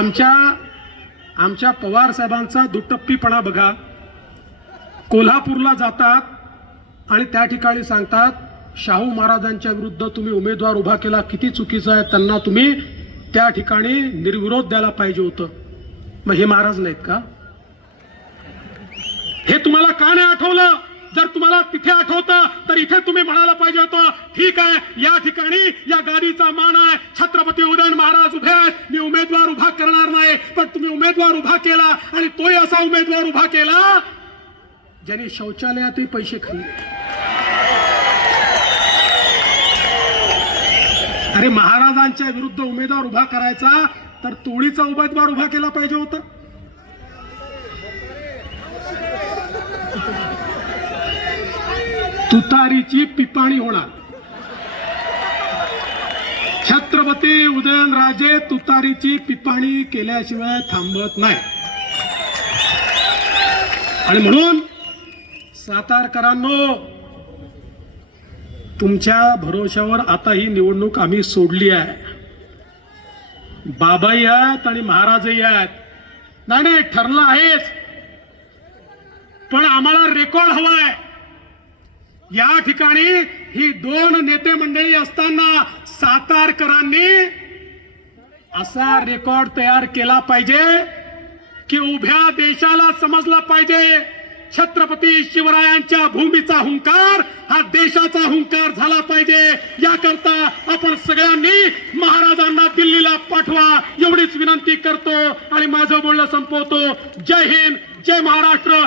आमच्या आमच्या पवार साहेबांचा दुटप्पीपणा बघा. कोल्हापूरला जातात आणि त्या ठिकाणी सांगतात शाहू महाराजांच्या विरुद्ध तुम्ही उमेदवार उभा केला किती चुकीचं आहे त्यांना तुम्ही त्या ठिकाणी निर्विरोध द्यायला पाहिजे होतं. मग हे महाराज नाहीत का? हे तुम्हाला का नाही आठवलं? जर तुम्हाला तिथे आठवतं तर इथे तुम्ही म्हणायला पाहिजे होतं ठीक आहे या ठिकाणी या गाडीचा मान आहे. छत्रपती उदयन महाराज उभे आहेत मी उमेदवार उभा करणार नाही पण तुम्ही उमेदवार उभा केला आणि तोही असा उमेदवार उभा केला ज्याने शौचालयातही पैसे खाल्ले अरे महाराजांच्या विरुद्ध उमेदवार उभा करायचा तर तोडीचा उमेदवार उभा केला पाहिजे होता. तुतारीची पिपाणी होणार. छत्रपती उदयनराजे तुतारीची पिपाणी केल्याशिवाय थांबत नाही. आणि म्हणून सातारकरांनो तुमच्या भरोशावर आता ही निवडणूक आम्ही सोडली आहे. बाबाही आहेत आणि महाराजही आहेत. नाही नाही ठरलं आहेच. पण आम्हाला रेकॉर्ड हवाय. या ठिकाणी ही दोन नेते मंडळी असताना सातारकरांनी असा रेकॉर्ड तयार केला पाहिजे की उभ्या देशाला समजला पाहिजे. छत्रपती शिवरायांच्या भूमीचा हुंकार हा देशाचा हुंकार झाला पाहिजे. याकरता आपण सगळ्यांनी महाराजांना दिल्लीला पाठवा. एवढीच विनंती करतो आणि माझं बोलणं संपवतो. जय हिंद जय महाराष्ट्र